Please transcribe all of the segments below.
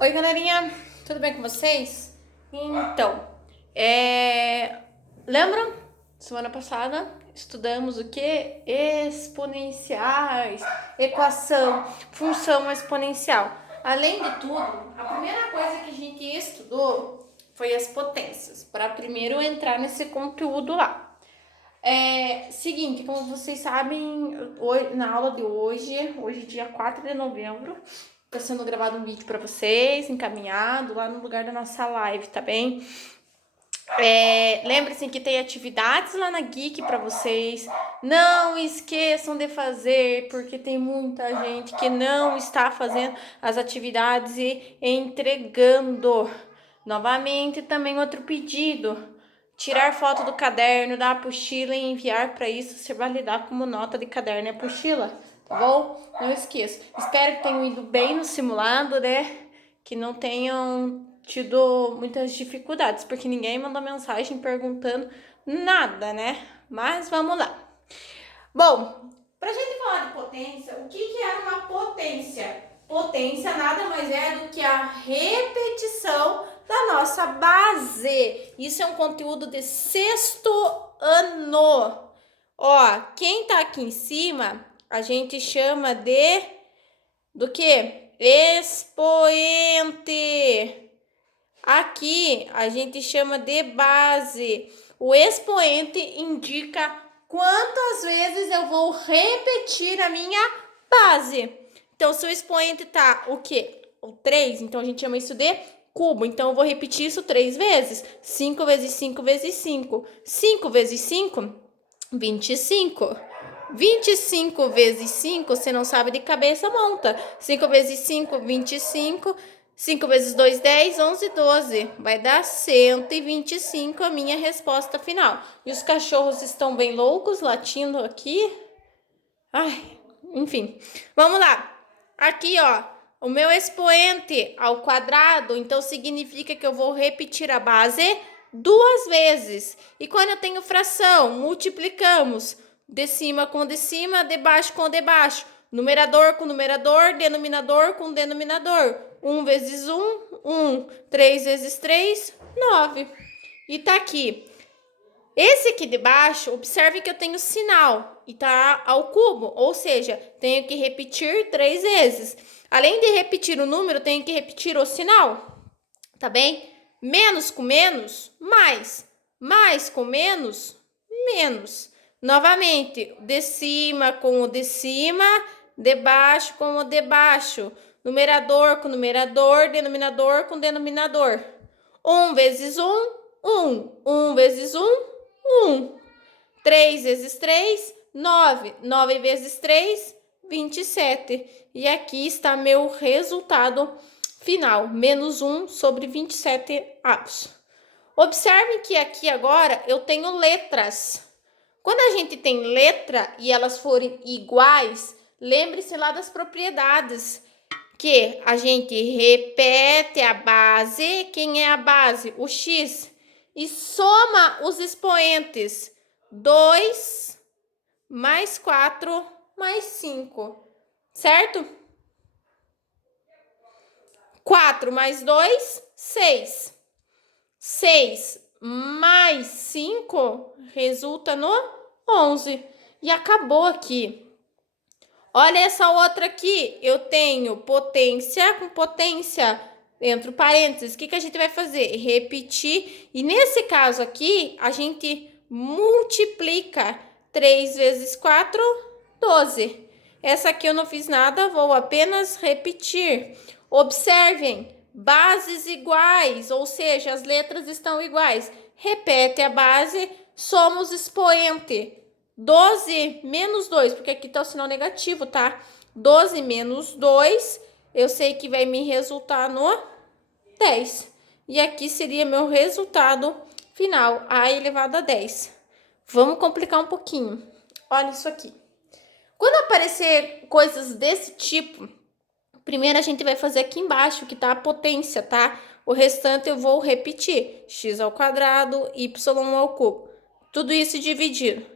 Oi, galerinha, tudo bem com vocês? Então, lembram? Semana passada estudamos o que? Exponenciais, equação, função exponencial. Além de tudo, a primeira coisa que a gente estudou foi as potências, para primeiro entrar nesse conteúdo lá. Seguinte, como vocês sabem, hoje, na aula de hoje, dia 4 de novembro, está sendo gravado um vídeo para vocês, encaminhado lá no lugar da nossa live, tá bem? Lembre-se que tem atividades lá na Geek para vocês. Não esqueçam de fazer, porque tem muita gente que não está fazendo as atividades e entregando. Novamente, também outro pedido. Tirar foto do caderno, da apostila e enviar para isso ser validar como nota de caderno e apostila, tá bom? Não esqueça. Espero que tenham ido bem no simulado, né? Que não tenham tido muitas dificuldades, porque ninguém mandou mensagem perguntando nada, né? Mas vamos lá. Bom, pra gente falar de potência, o que é uma potência? Potência nada mais é do que a repetição da nossa base. Isso é um conteúdo de sexto ano. Ó, quem tá aqui em cima, a gente chama do que? Expoente. Aqui a gente chama de base. O expoente indica quantas vezes eu vou repetir a minha base. Então, se o expoente tá o quê? O 3, então a gente chama isso de cubo. Então, eu vou repetir isso 3 vezes. 5 vezes 5 vezes 5. 5 vezes 5, 25. 25 vezes 5, você não sabe de cabeça, monta. 5 vezes 5, 25. 5 vezes 2, 10, 11, 12. Vai dar 125 a minha resposta final. E os cachorros estão bem loucos, latindo aqui. Ai, enfim. Vamos lá. Aqui, ó, o meu expoente ao quadrado, então significa que eu vou repetir a base 2 vezes. E quando eu tenho fração, multiplicamos de cima com de cima, de baixo com de baixo. Numerador com numerador, denominador com denominador. 1 vezes 1, 1. 3 vezes 3, 9. E tá aqui. Esse aqui de baixo, observe que eu tenho sinal e tá ao cubo, ou seja, tenho que repetir 3 vezes. Além de repetir o número, tenho que repetir o sinal, tá bem? Menos com menos, mais. Mais com menos, menos. Novamente, de cima com o de cima, de baixo com o de baixo. Numerador com numerador, denominador com denominador. 1 vezes 1, 1. 1 vezes 1, 1. 3 vezes 3, 9. 9 vezes 3, 27. E aqui está meu resultado final. Menos 1 sobre 27 avos. Observem que aqui agora eu tenho letras. Quando a gente tem letra e elas forem iguais, lembre-se lá das propriedades. Que a gente repete a base. Quem é a base? O x. E soma os expoentes. 2 mais 4 mais 5. Certo? 4 mais 2, 6. 6 mais 5 resulta no 11. E acabou aqui. Olha essa outra aqui. Eu tenho potência com potência entre parênteses. O que a gente vai fazer? Repetir. E nesse caso aqui, a gente multiplica. 3 vezes 4, 12. Essa aqui eu não fiz nada, vou apenas repetir. Observem, bases iguais, ou seja, as letras estão iguais. Repete a base, somos expoente. 12 menos 2, porque aqui tá o sinal negativo, tá? 12 menos 2, eu sei que vai me resultar no 10. E aqui seria meu resultado final, a elevado a 10. Vamos complicar um pouquinho. Olha isso aqui. Quando aparecer coisas desse tipo, primeiro a gente vai fazer aqui embaixo, que tá a potência, tá? O restante eu vou repetir. X ao quadrado, y ao cubo. Tudo isso dividido.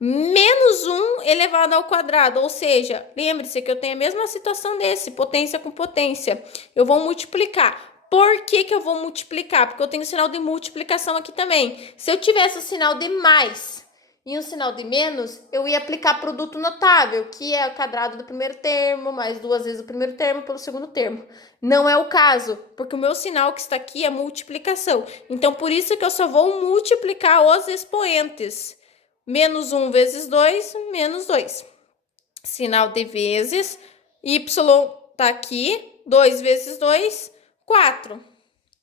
menos 1 elevado ao quadrado, ou seja, lembre-se que eu tenho a mesma situação desse, potência com potência. Eu vou multiplicar. Por que que eu vou multiplicar? Porque eu tenho sinal de multiplicação aqui também. Se eu tivesse o sinal de mais e um sinal de menos, eu ia aplicar produto notável, que é o quadrado do primeiro termo, mais 2 vezes o primeiro termo pelo segundo termo. Não é o caso, porque o meu sinal que está aqui é multiplicação. Então, por isso que eu só vou multiplicar os expoentes. Menos 1 vezes 2, menos 2. Sinal de vezes. Y tá aqui. 2 vezes 2, 4.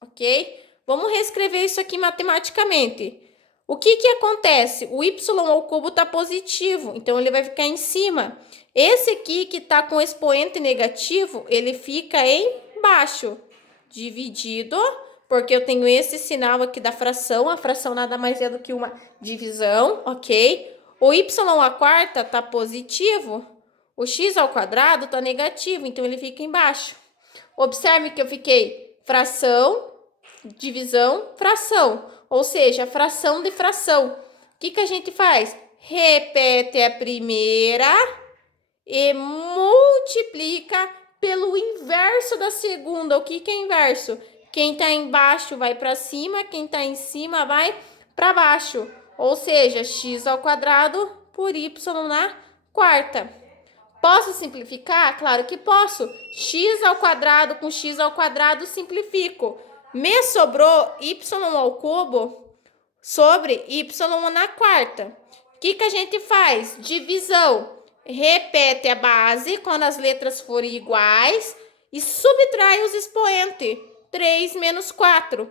Ok? Vamos reescrever isso aqui matematicamente. O que que acontece? O y ao cubo tá positivo, então ele vai ficar em cima. Esse aqui que tá com expoente negativo, ele fica embaixo. Dividido, porque eu tenho esse sinal aqui da fração. A fração nada mais é do que uma divisão, ok? O y à quarta tá positivo, o x ao quadrado tá negativo, então ele fica embaixo. Observe que eu fiquei fração, divisão, fração. Ou seja, fração de fração. O que que a gente faz? Repete a primeira e multiplica pelo inverso da segunda. O que que é inverso? Quem está embaixo vai para cima, quem está em cima vai para baixo. Ou seja, x ao quadrado por y na quarta. Posso simplificar? Claro que posso. X ao quadrado com x ao quadrado simplifico. Me sobrou y ao cubo sobre y na quarta. O que que a gente faz? Divisão. Repete a base quando as letras forem iguais e subtrai os expoentes. 3 menos 4.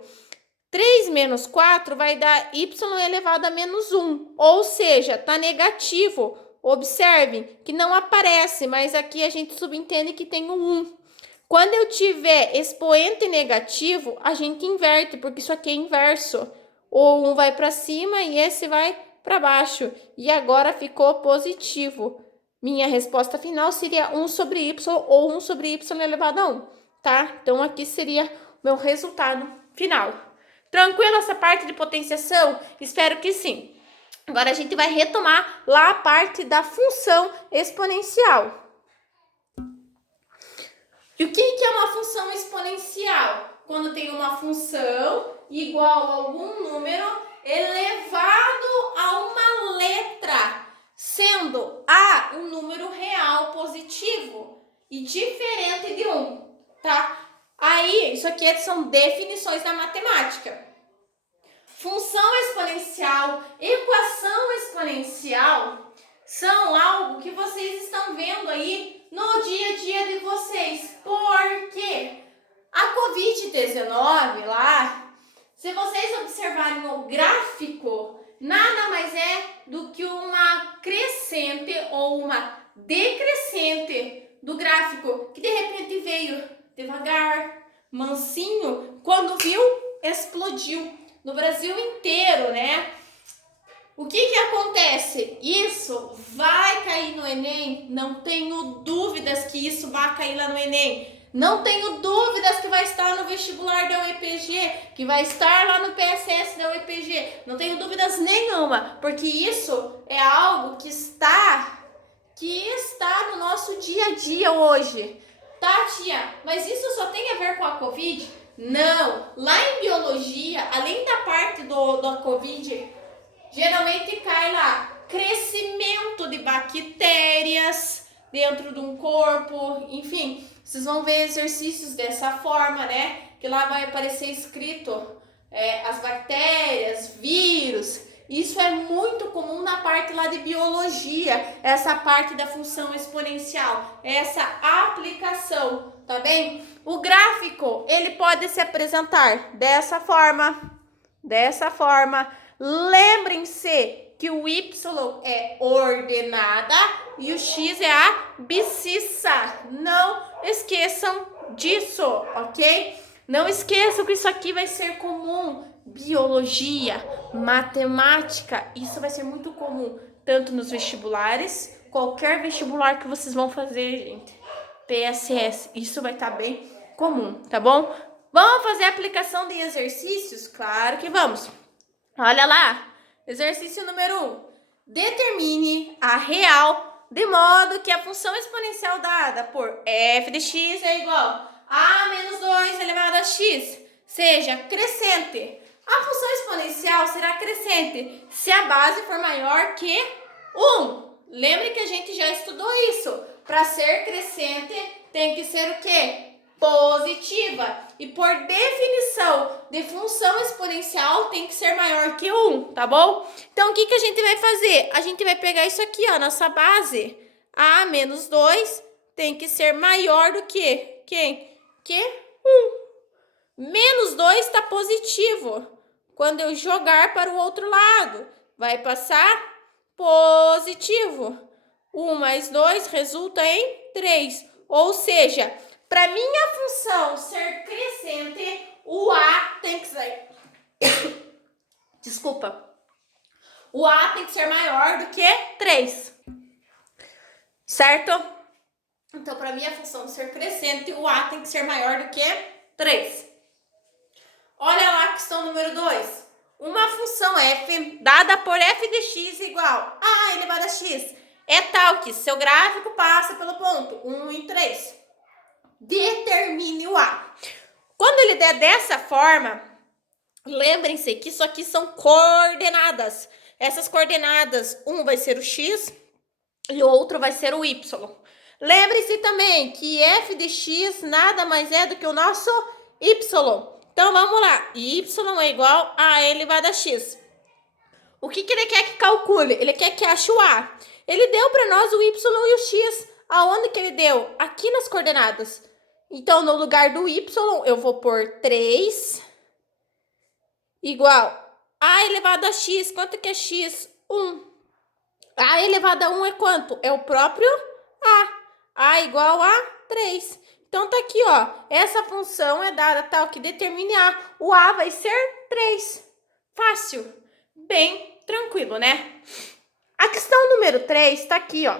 3 menos 4 vai dar y elevado a menos 1, ou seja, está negativo. Observem que não aparece, mas aqui a gente subentende que tem um 1. Quando eu tiver expoente negativo, a gente inverte, porque isso aqui é inverso. O 1 vai para cima e esse vai para baixo. E agora ficou positivo. Minha resposta final seria 1 sobre y ou 1 sobre y elevado a 1, tá? Então, aqui seria o meu resultado final. Tranquilo essa parte de potenciação? Espero que sim. Agora a gente vai retomar lá a parte da função exponencial. E o que é uma função exponencial? Quando tem uma função igual a algum número elevado a uma letra, sendo A um número real positivo e diferente de 1, tá? Aí, isso aqui são definições da matemática. Função exponencial, equação exponencial são algo que vocês estão vendo aí no dia a dia de vocês. Porque a Covid-19 lá, se vocês observarem o gráfico, nada mais é do que uma crescente ou uma decrescente do gráfico, que de repente veio devagar, mansinho, quando viu, explodiu no Brasil inteiro, né? O que que acontece? Isso vai cair no Enem? Não tenho dúvidas que isso vai cair lá no Enem. Não tenho dúvidas que vai estar no vestibular da UEPG, que vai estar lá no PSS da UEPG. Não tenho dúvidas nenhuma, porque isso é algo que está no nosso dia a dia hoje. Tá, tia? Mas isso só tem a ver com a Covid? Não. Lá em biologia, além da parte da Covid, geralmente cai lá crescimento de bactérias dentro de um corpo, enfim, vocês vão ver exercícios dessa forma, né? Que lá vai aparecer escrito as bactérias, vírus. Isso é muito comum na parte lá de biologia, essa parte da função exponencial, essa aplicação, tá bem? O gráfico, ele pode se apresentar dessa forma. Lembrem-se que o y é ordenada e o x é abscissa. Não esqueçam disso, ok? Não esqueçam que isso aqui vai ser comum. Biologia, matemática, isso vai ser muito comum, tanto nos vestibulares, qualquer vestibular que vocês vão fazer, gente. PSS, isso vai estar bem comum, tá bom? Vamos fazer a aplicação de exercícios? Claro que vamos. Olha lá, exercício número 1. determine a real, de modo que a função exponencial dada por f de x é igual a menos 2 elevado a x seja crescente. A função exponencial será crescente se a base for maior que 1. Lembre que a gente já estudou isso. Para ser crescente, tem que ser o quê? Positiva. E por definição de função exponencial, tem que ser maior que 1, tá bom? Então, o que a gente vai fazer? A gente vai pegar isso aqui, ó, nossa base. A menos 2 tem que ser maior do que quem? Que 1. Menos 2 está positivo. Quando eu jogar para o outro lado, vai passar positivo. 1 mais 2 resulta em 3. Ou seja, para minha função ser crescente, o A tem que ser... Desculpa. O A tem que ser maior do que 3. Certo? Então, para minha função ser crescente, o A tem que ser maior do que 3. Olha lá a questão número 2. Uma função f dada por f de x igual a elevado a x é tal que seu gráfico passa pelo ponto 1 e 3. Determine o a. Quando ele der dessa forma, lembrem-se que isso aqui são coordenadas. Essas coordenadas, um vai ser o x e o outro vai ser o y. Lembre-se também que f de x nada mais é do que o nosso y. Então, vamos lá. Y é igual a elevado a x. O que ele quer que calcule? Ele quer que ache o a. Ele deu para nós o y e o x. Aonde que ele deu? Aqui nas coordenadas. Então, no lugar do y, eu vou pôr 3 igual a elevado a x. Quanto que é x? 1. A elevado a 1 é quanto? É o próprio a. A igual a 3. Então, tá aqui, ó. Essa função é dada tal que determine a. O a vai ser 3. Fácil. Bem tranquilo, né? A questão número 3 tá aqui, ó.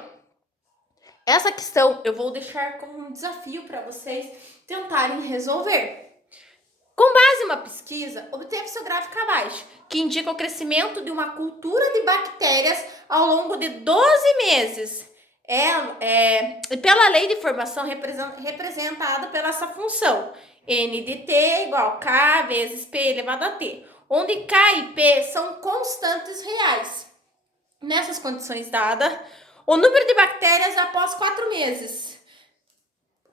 Essa questão eu vou deixar como um desafio para vocês tentarem resolver. Com base em uma pesquisa, obteve-se o gráfico abaixo, que indica o crescimento de uma cultura de bactérias ao longo de 12 meses. Pela lei de formação representada pela essa função, N de T é igual a K vezes P elevado a T, onde K e P são constantes reais. Nessas condições dadas, o número de bactérias após 4 meses.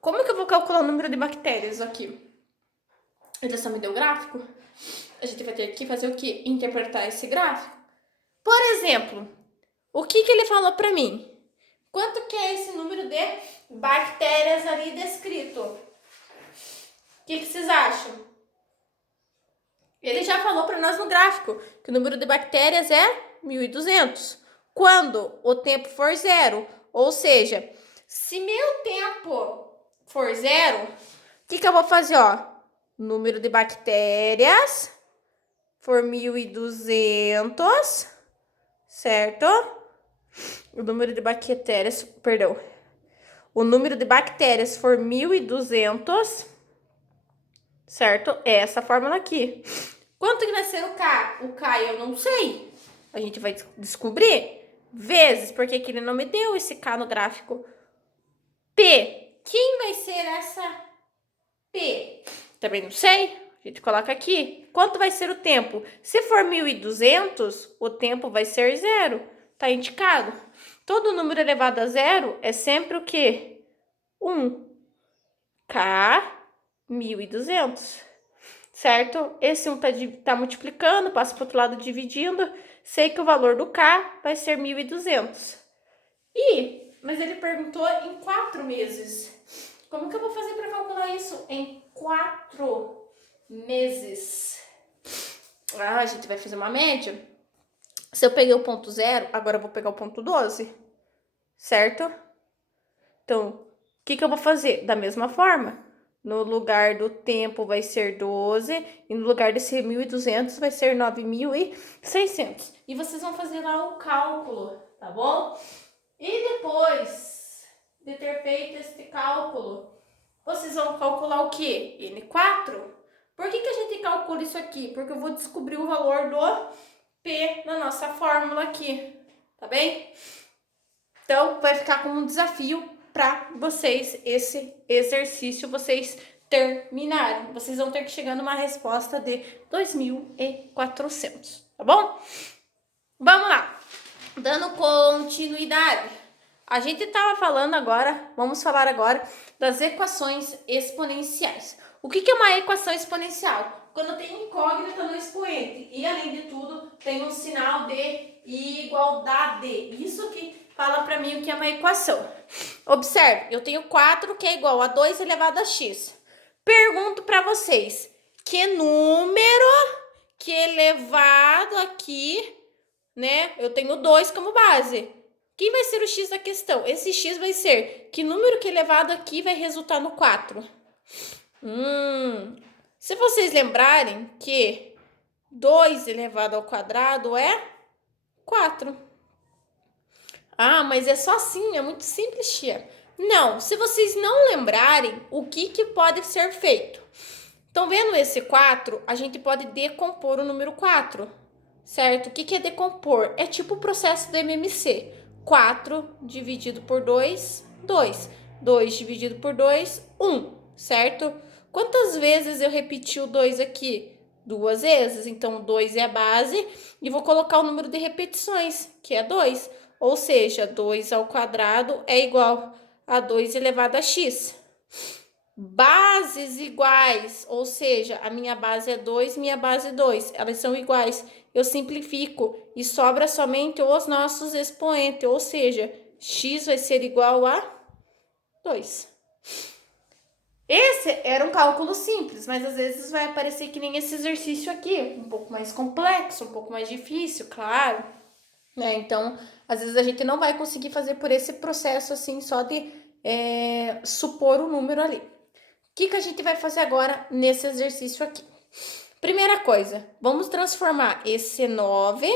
Como que eu vou calcular o número de bactérias aqui? Ele só me deu o gráfico. A gente vai ter que fazer o quê? Interpretar esse gráfico. Por exemplo, o que ele falou para mim? Quanto que é esse número de bactérias ali descrito? O que vocês acham? Ele já falou para nós no gráfico que o número de bactérias é 1.200. Quando o tempo for 0, ou seja, se meu tempo for 0, o que eu vou fazer, ó? Número de bactérias for 1.200, certo? O número de bactérias, perdão. O número de bactérias for 1.200, certo? É essa fórmula aqui. Quanto que vai ser o K? O K eu não sei. A gente vai descobrir vezes, porque que ele não me deu esse K no gráfico. P. Quem vai ser essa P? Também não sei. A gente coloca aqui. Quanto vai ser o tempo? Se for 1.200, o tempo vai ser 0. Tá indicado. Todo número elevado a 0 é sempre o quê? 1. K 1.200. Certo? Esse 1 tá multiplicando, passa para o outro lado dividindo. Sei que o valor do K vai ser 1.200. Mas ele perguntou em 4 meses. Como que eu vou fazer para calcular isso em 4 meses? A gente vai fazer uma média. Se eu peguei o ponto 0, agora eu vou pegar o ponto 12. Certo? Então, o que eu vou fazer? Da mesma forma. No lugar do tempo vai ser 12 e no lugar de ser 1.200 vai ser 9.600. E vocês vão fazer lá o cálculo, tá bom? E depois de ter feito este cálculo, vocês vão calcular o quê? N4? Por que a gente calcula isso aqui? Porque eu vou descobrir o valor do P na nossa fórmula aqui, tá bem? Então, vai ficar como um desafio para vocês esse exercício, vocês terminarem. Vocês vão ter que chegar numa resposta de 2.400, tá bom? Vamos lá. Dando continuidade. A gente estava falando agora, vamos falar agora das equações exponenciais. O que é uma equação exponencial? Quando tem incógnita no expoente e, além de tudo, tem um sinal de igualdade. Isso que fala para mim o que é uma equação. Observe, eu tenho 4 que é igual a 2 elevado a x. Pergunto para vocês, que número que elevado aqui, né? Eu tenho 2 como base. Quem vai ser o x da questão? Esse x vai ser que número que elevado aqui vai resultar no 4? Se vocês lembrarem que 2 elevado ao quadrado é 4. Ah, mas é só assim, é muito simples, tia. Não, se vocês não lembrarem, o que pode ser feito? Estão vendo esse 4? A gente pode decompor o número 4, certo? O que é decompor? É tipo o processo do MMC. 4 dividido por 2, 2. 2 dividido por 2, 1, certo? Quantas vezes eu repeti o 2 aqui? 2 vezes. Então, 2 é a base e vou colocar o número de repetições, que é 2. Ou seja, 2 ao quadrado é igual a 2 elevado a x. Bases iguais, ou seja, a minha base é 2, minha base é 2, elas são iguais. Eu simplifico e sobra somente os nossos expoentes, ou seja, x vai ser igual a 2. Esse era um cálculo simples, mas às vezes vai aparecer que nem esse exercício aqui, um pouco mais complexo, um pouco mais difícil, claro, né? Então, às vezes a gente não vai conseguir fazer por esse processo assim, só de supor o número ali. O que a gente vai fazer agora nesse exercício aqui? Primeira coisa, vamos transformar esse 9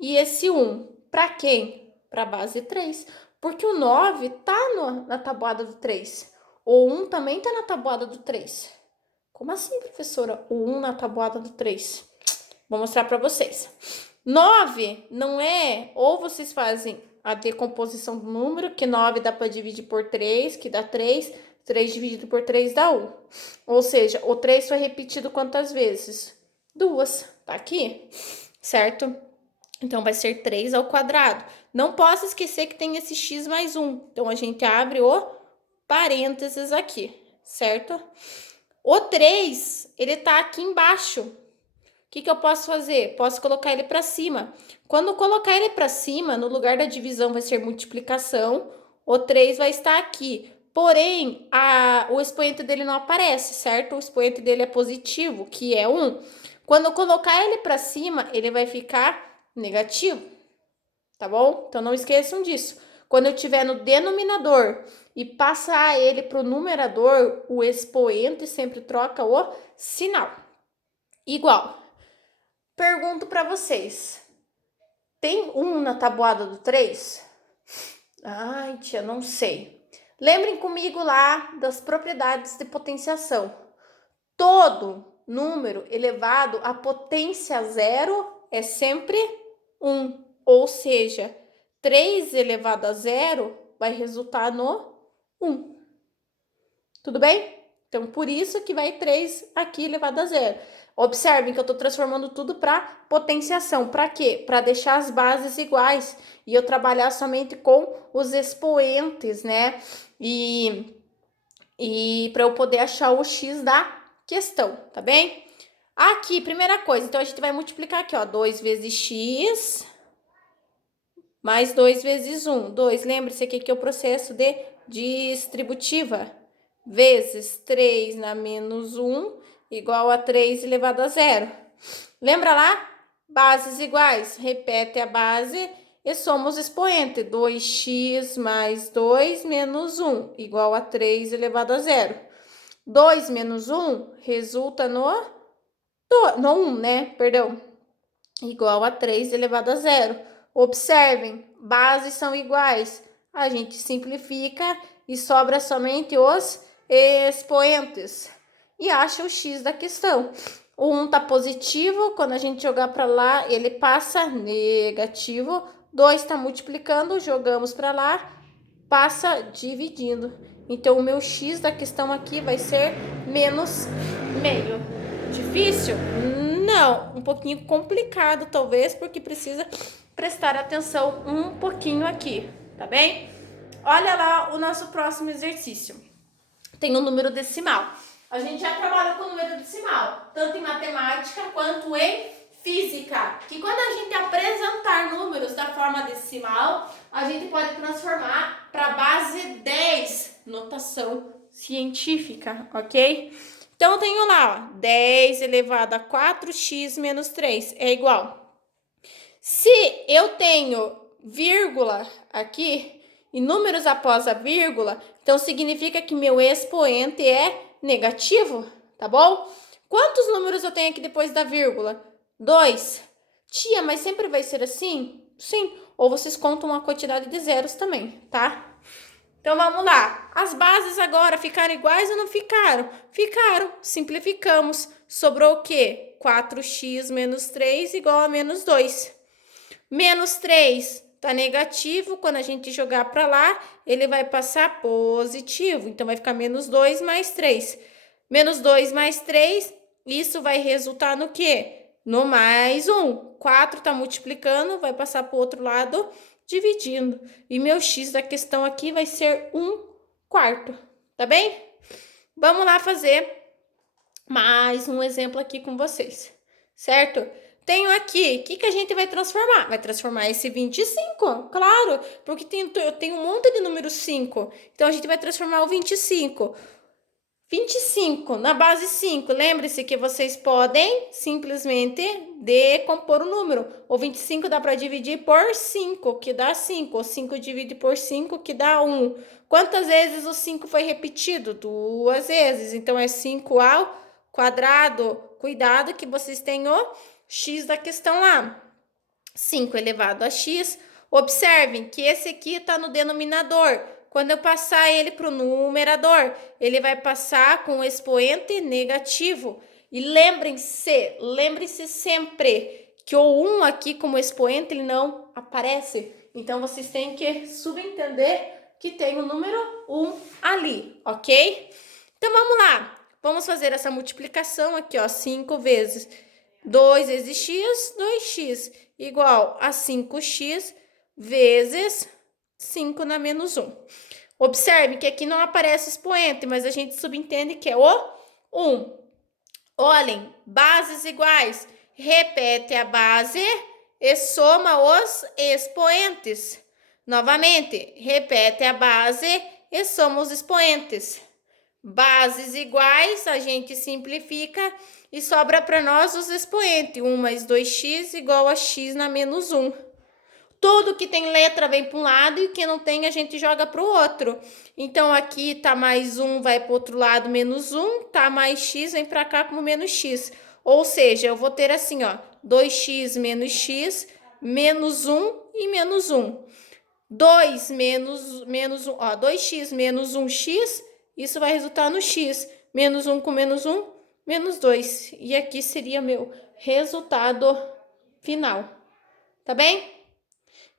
e esse 1. Para quem? Para a base 3. Porque o 9 tá na tabuada do 3. O 1 também tá na tabuada do 3. Como assim, professora? O 1 na tabuada do 3. Vou mostrar para vocês. 9 não é... Ou vocês fazem a decomposição do número, que 9 dá para dividir por 3, que dá 3... 3 dividido por 3 dá 1. Ou seja, o 3 foi repetido quantas vezes? 2. Tá aqui, certo? Então, vai ser 3 ao quadrado. Não posso esquecer que tem esse x mais 1. Então, a gente abre o parênteses aqui, certo? O 3, ele tá aqui embaixo. O que eu posso fazer? Posso colocar ele para cima. Quando colocar ele para cima, no lugar da divisão vai ser multiplicação. O 3 vai estar aqui. Porém, o expoente dele não aparece, certo? O expoente dele é positivo, que é 1. Quando eu colocar ele para cima, ele vai ficar negativo, tá bom? Então, não esqueçam disso. Quando eu tiver no denominador e passar ele para o numerador, o expoente sempre troca o sinal. Igual. Pergunto para vocês. Tem 1 na tabuada do 3? Ai, tia, não sei. Lembrem comigo lá das propriedades de potenciação. Todo número elevado à potência zero é sempre 1. Ou seja, 3 elevado a zero vai resultar no 1. Tudo bem? Então, por isso que vai 3 aqui elevado a zero. Observem que eu estou transformando tudo para potenciação. Para quê? Para deixar as bases iguais e eu trabalhar somente com os expoentes, né? E para eu poder achar o x da questão, tá bem? Aqui, primeira coisa, então a gente vai multiplicar aqui, ó, 2 vezes x mais 2 vezes 1. 2, lembre-se aqui que é o processo de distributiva, vezes 3 na menos 1, igual a 3 elevado a zero. Lembra lá? Bases iguais, repete a base e somos expoente. 2x mais 2 menos 1, igual a 3 elevado a zero. 2 menos 1 resulta no 1, né? Perdão. Igual a 3 elevado a zero. Observem, bases são iguais. A gente simplifica e sobra somente os expoentes. E acha o x da questão. O 1 tá positivo, quando a gente jogar para lá, ele passa negativo. 2 está multiplicando, jogamos para lá, passa dividindo. Então, o meu x da questão aqui vai ser menos meio. Difícil? Não, um pouquinho complicado talvez, porque precisa prestar atenção um pouquinho aqui, tá bem? Olha lá o nosso próximo exercício. Tem um número decimal. A gente já trabalha com número decimal, tanto em matemática quanto em física. Que quando a gente apresentar números da forma decimal, a gente pode transformar para base 10, notação científica, ok? Então, eu tenho lá, ó, 10 elevado a 4x menos 3 é igual. Se eu tenho vírgula aqui, e números após a vírgula, então significa que meu expoente é negativo, tá bom? Quantos números eu tenho aqui depois da vírgula? 2. Tia, mas sempre vai ser assim? Sim. Ou vocês contam uma quantidade de zeros também, tá? Então, vamos lá. As bases agora ficaram iguais ou não ficaram? Ficaram. Simplificamos. Sobrou o quê? 4x menos 3 igual a menos 2. Menos 3 tá negativo. Quando a gente jogar para lá, ele vai passar positivo. Então, vai ficar menos 2 mais 3. Menos 2 mais 3, isso vai resultar no quê? No mais 1. 4 tá multiplicando, vai passar para o outro lado, dividindo. E meu x da questão aqui vai ser 1/4, tá bem? Vamos lá fazer mais um exemplo aqui com vocês, certo? Tenho aqui, o que a gente vai transformar? Vai transformar esse 25, claro, porque eu tenho um monte de número 5. Então, a gente vai transformar o 25. 25 na base 5. Lembre-se que vocês podem simplesmente decompor o número. O 25 dá para dividir por 5, que dá 5. O 5 divide por 5, que dá 1. Quantas vezes o 5 foi repetido? 2 vezes. Então, é 5 ao quadrado. Cuidado que vocês têm o x da questão lá. 5 elevado a x. Observem que esse aqui está no denominador. Quando eu passar ele para o numerador, ele vai passar com o expoente negativo. E lembre-se sempre que o 1 aqui como expoente ele não aparece. Então, vocês têm que subentender que tem o número 1 ali, ok? Então, vamos lá. Vamos fazer essa multiplicação aqui, ó. 5 vezes 2 vezes x, 2x, igual a 5x vezes 5 na menos 1. Observe que aqui não aparece expoente, mas a gente subentende que é o 1. Olhem, bases iguais. Repete a base e soma os expoentes. Novamente, repete a base e soma os expoentes. Bases iguais, a gente simplifica e sobra para nós os expoentes. 1 mais 2x igual a x na menos 1. Tudo que tem letra vem para um lado e o que não tem a gente joga para o outro. Então, aqui tá mais 1, vai para o outro lado, menos 1. Tá mais x, vem para cá como menos x. Ou seja, eu vou ter assim, ó, 2x, menos 1 e menos 1. 2 menos 1, ó, 2x menos 1x, isso vai resultar no x. Menos 1 com menos 1, menos 2. E aqui seria meu resultado final. Tá bem?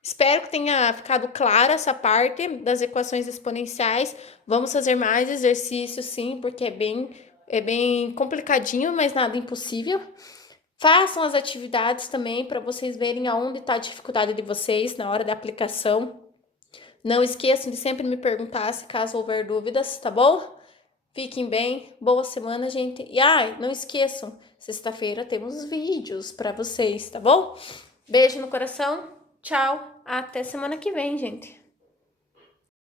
Espero que tenha ficado clara essa parte das equações exponenciais. Vamos fazer mais exercícios, sim, porque é bem complicadinho, mas nada impossível. Façam as atividades também para vocês verem aonde está a dificuldade de vocês na hora da aplicação. Não esqueçam de sempre me perguntar se caso houver dúvidas, tá bom? Fiquem bem, boa semana, gente. E não esqueçam, sexta-feira temos vídeos para vocês, tá bom? Beijo no coração, tchau, até semana que vem, gente.